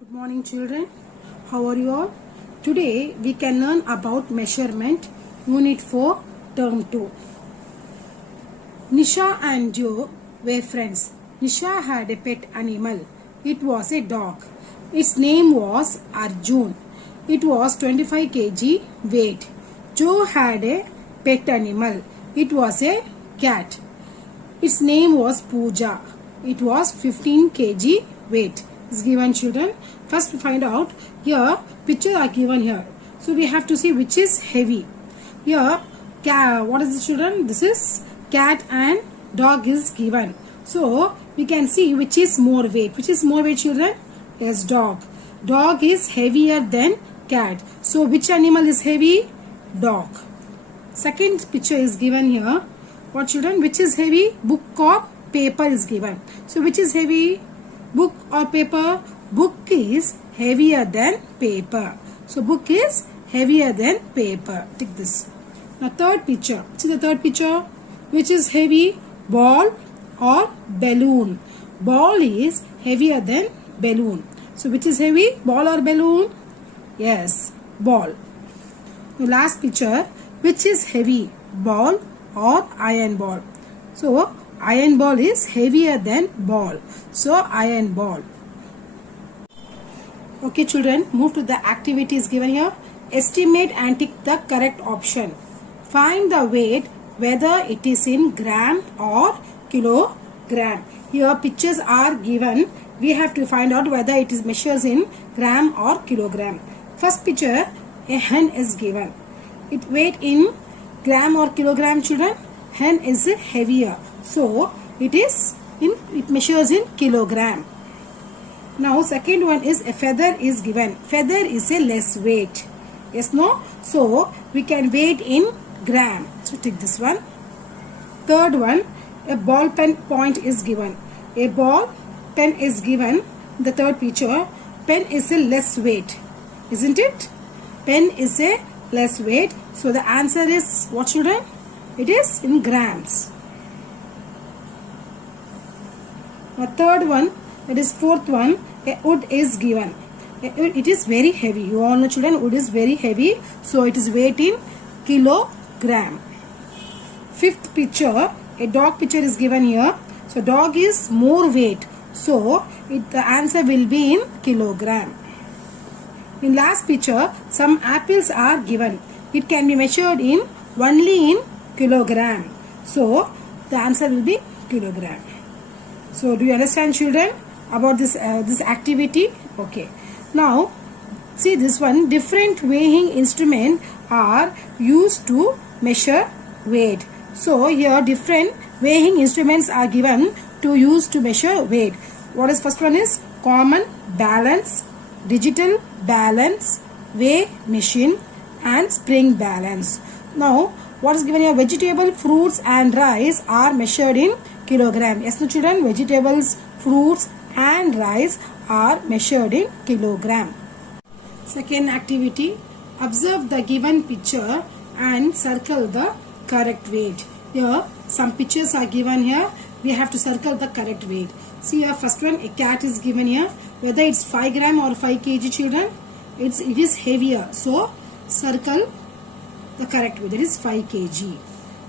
Good morning children. How are you all? Today we can learn about measurement unit 4 term 2. Nisha and Joe were friends. Nisha had a pet animal. It was a dog. Its name was Arjun. It was 25 kg weight. Joe had a pet animal. It was a cat. Its name was Pooja. It was 15 kg weight. Is given children. First find out here picture are given here. So we have to see which is heavy. Here what is the children? This is cat and dog is given. So we can see which is more weight. Which is more weight children? Yes, dog. Dog is heavier than cat. So which animal is heavy? Dog. Second picture is given here. What children? Which is heavy? Book or paper is given. So which is heavy? Book or paper? Book is heavier than paper. So book is heavier than paper. Take this. Now third picture. See the third picture. Which is heavy? Ball or balloon. Ball is heavier than balloon. So which is heavy? Ball or balloon? Yes, ball. The last picture. Which is heavy? Ball or iron ball. So iron ball is heavier than ball. So iron ball. Okay children, move to the activities given here. Estimate and tick the correct option. Find the weight whether it is in gram or kilogram. Here pictures are given. We have to find out whether it is measures in gram or kilogram. First picture, a hen is given. It weight in gram or kilogram children. Hen is heavier. So it measures in kilogram. Now second one is a feather is given. Feather is a less weight. Yes, no? So we can weight in gram. So take this one. Third one, a ball pen point is given. A ball pen is given. The third picture, pen is a less weight. Isn't it? Pen is a less weight. So the answer is what children? It is in grams. The third one, that is fourth one, a wood is given. It is very heavy. You all know children, wood is very heavy. So it is weight in kilogram. Fifth picture, a dog picture is given here. So dog is more weight. So the answer will be in kilogram. In last picture, some apples are given. It can be measured in only in kilogram. So the answer will be kilogram. So do you understand children about this activity? Okay. Now see this one. Different weighing instruments are used to measure weight. So here different weighing instruments are given to use to measure weight. What is first one is common balance, digital balance, weigh machine and spring balance. Now what is given here? Vegetable, fruits and rice are measured in kilogram. Yes, no children, vegetables, fruits and rice are measured in kilogram. Second activity, observe the given picture and circle the correct weight. Here some pictures are given here. We have to circle the correct weight. See here first one, a cat is given here. Whether it's 5 gram or 5 kg children, it is heavier. So circle the correct weight, that is 5 kg.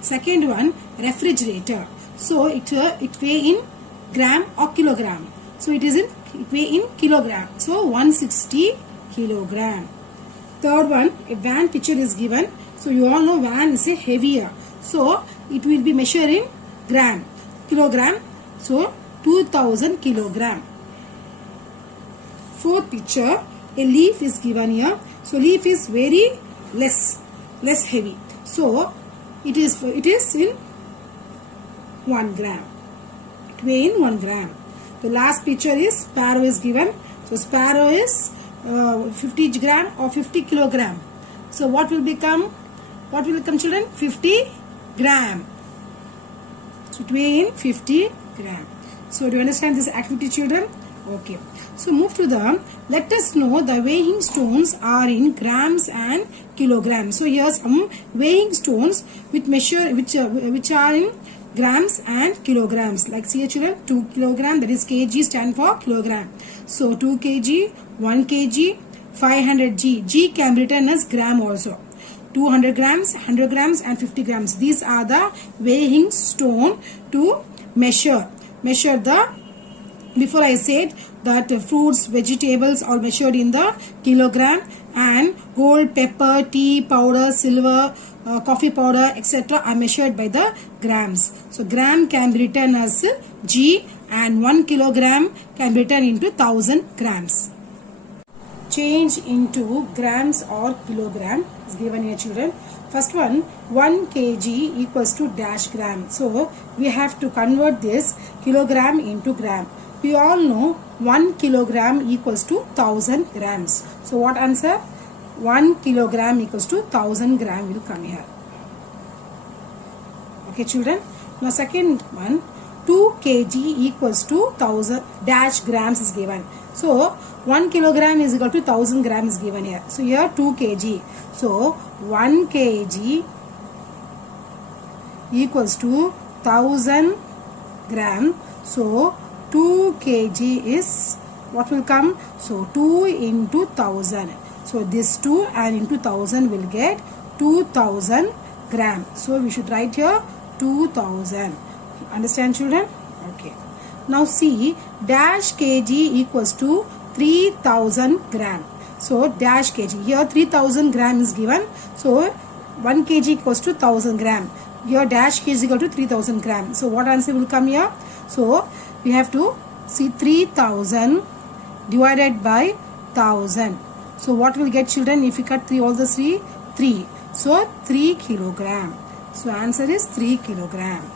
Second one, refrigerator. So it weigh in gram or kilogram. So it weigh in kilogram. So 160 kilogram. Third one, a van picture is given. So you all know van is a heavier. So it will be measured in gram, kilogram. So 2000 kilogram. Fourth picture, a leaf is given here. So leaf is very less heavy. So it is in 1 gram. It weigh in 1 gram. The last picture is sparrow is given. So sparrow is 50 gram or 50 kilogram. So what will become? What will become children? 50 gram. So it weigh in 50 gram. So do you understand this activity children? Okay. So move to let us know the weighing stones are in grams and kilograms. So here some weighing stones which are in grams and kilograms. Like see children, 2 kilogram, that is kg stand for kilogram. So 2 kg, 1 kg, 500 g. G can be written as gram also. 200 grams, 100 grams and 50 grams. These are the weighing stone to measure the, before I said that fruits, vegetables are measured in the kilogram, and gold, pepper, tea powder, silver, coffee powder, etc. are measured by the grams. So gram can be written as G, and 1 kilogram can be written into 1000 grams. Change into grams or kilogram is given here children. First one, 1 kg equals to dash gram. So we have to convert this kilogram into gram. We all know 1 kilogram equals to 1000 grams. So what answer? 1 kilogram equals to 1000 gram will come here. Okay children. Now second one, 2 kg equals to 1000 dash grams is given. So 1 kilogram is equal to 1000 grams is given here. So here 2 kg. So 1 kg equals to 1000 gram. So 2 kg is what will come? So 2 into 1000. So this 2 and into 1000 will get 2000 gram. So we should write here 2000. Understand children? Okay. Now see, dash kg equals to 3000 gram. So dash kg. Here 3000 gram is given. So 1 kg equals to 1000 gram. Here dash kg is equal to 3000 gram. So what answer will come here? So we have to see 3000 divided by 1000. So what will get children if we cut all the 3? So 3 kilogram. So answer is 3 kilogram.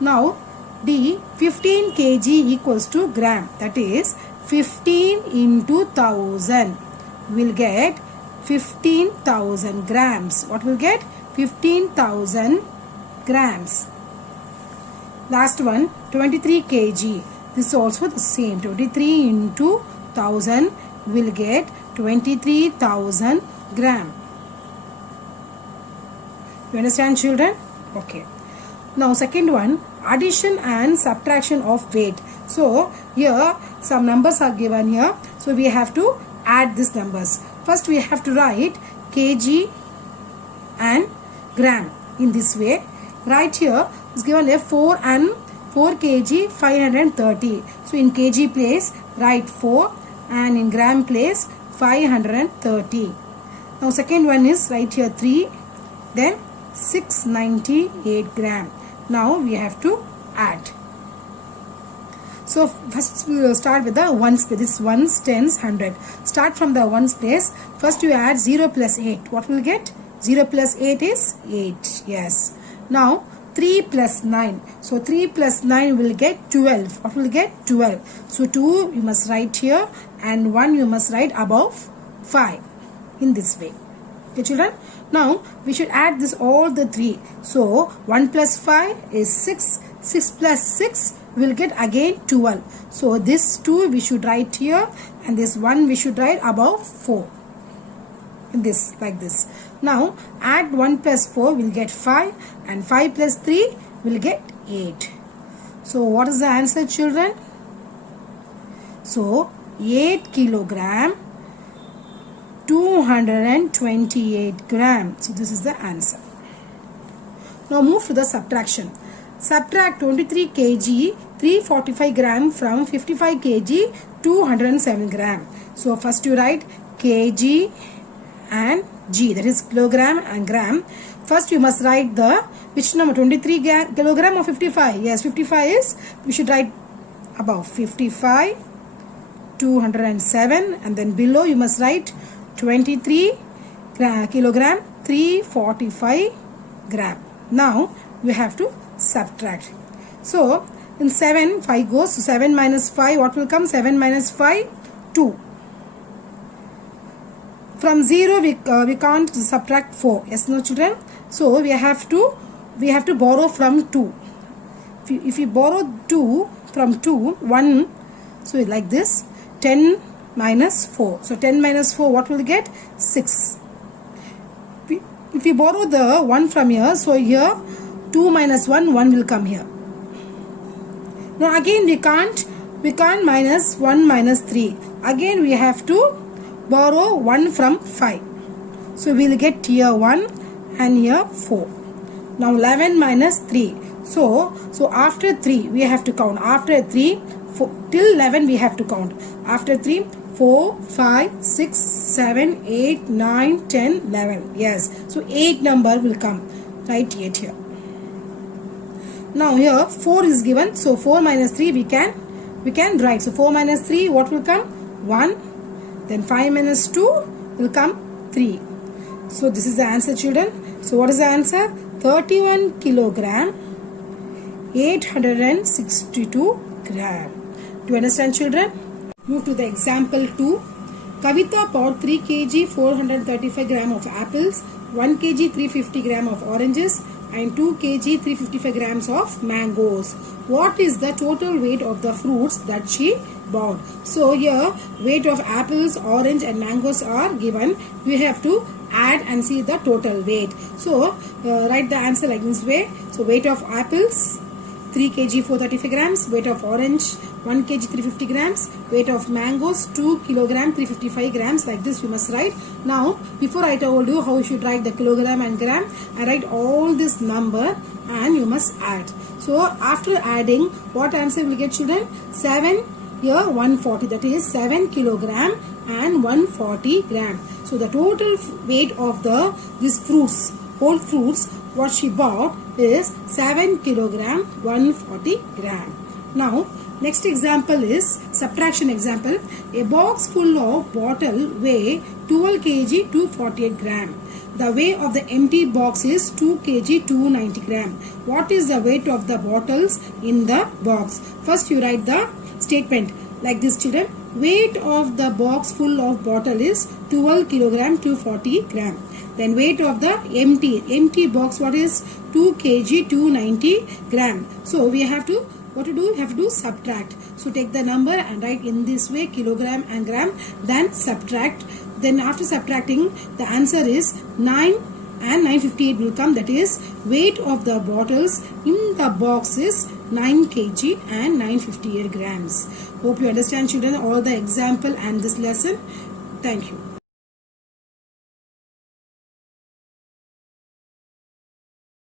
Now D, 15 kg equals to gram. That is 15 into 1000 will get 15,000 grams. What will get? 15,000 grams. Last one, 23 kg. This is also the same. 23 into 1000 will get 23,000 gram. You understand children? Okay. Now second one, addition and subtraction of weight. So here some numbers are given here. So we have to add these numbers. First we have to write kg and gram in this way. Right here is given a 4 kg 530. So in kg place write 4 and in gram place 530. Now second one is right here 3, then 698 gram. Now we have to add. So first we will start with the ones. This ones, tens, 100. Start from the ones place. First you add 0 plus 8. What will get? 0 plus 8 is 8. Yes. Now 3 plus 9. So 3 plus 9 will get 12. What will get? 12. So 2 you must write here and 1 you must write above 5. In this way. Okay children. Now we should add this all the 3. So 1 plus 5 is 6. 6 plus 6 will get again 12. So this 2 we should write here and this 1 we should write above 4. This like this. Now add 1 plus 4 will get 5 and 5 plus 3 will get 8. So what is the answer children? So 8 kilogram 228 gram. So this is the answer. Now move to the subtraction. Subtract 23 kg 345 gram from 55 kg 207 gram. So first you write kg and g, that is kilogram and gram. First you must write the which number, 23 kilogram or 55? Yes, 55 is, we should write above 55 207 and then below you must write 23 kilogram 345 gram. Now we have to subtract. So in 7 5 goes, so 7 minus 5 what will come? 7 minus 5 2. From 0 we can't subtract 4. Yes, no children. So we have to borrow from 2. If you borrow 2 from 2, 1, so like this, 10 minus 4. So 10 minus 4 what will get? 6. If you borrow the 1 from here, so here 2 minus 1 will come here. Now again we can't minus 1 minus 3. Again we have to borrow 1 from 5. So we will get here 1 and here 4. Now 11 minus 3. So after 3 we have to count. After 3 till 11 we have to count. After 3 4, 5, 6, 7, 8, 9, 10, 11. Yes. So 8 number will come. Write 8 here. Now here 4 is given. So 4 minus 3 we can write. So 4 minus 3 what will come? 1. Then 5 minus 2 will come 3. So this is the answer, children. So what is the answer? 31 kilogram 862 gram. Do you understand, children? Move to the example 2. Kavita bought 3 kg 435 gram of apples, 1 kg 350 gram of oranges and 2 kg 355 grams of mangoes. What is the total weight of the fruits that she bought? So here weight of apples, orange and mangoes are given. We have to add and see the total weight. So write the answer like this way. So weight of apples 3 kg 435 grams, weight of orange 1 kg 350 grams, weight of mangoes 2 kilogram 355 grams. Like this you must write. Now before I told you how you should write the kilogram and gram, I write all this number and you must add. So after adding, what answer will get, children? 7 here 140, that is 7 kilogram and 140 gram. So the total weight of these fruits, whole fruits, what she bought is 7 kilogram 140 gram. Now next example is subtraction example. A box full of bottle weigh 12 kg 248 gram. The weight of the empty box is 2 kg 290 gram. What is the weight of the bottles in the box? First you write the statement like this, children. Weight of the box full of bottle is 12 kilogram 240 gram. Then weight of the empty box, what is 2 kg 290 gram. So we have to, what to do? We have to subtract. So take the number and write in this way, kilogram and gram, then subtract. Then after subtracting, the answer is 9 and 958 will come. That is weight of the bottles in the box is 9 kg and 958 grams. Hope you understand, children, all the example and this lesson. Thank you.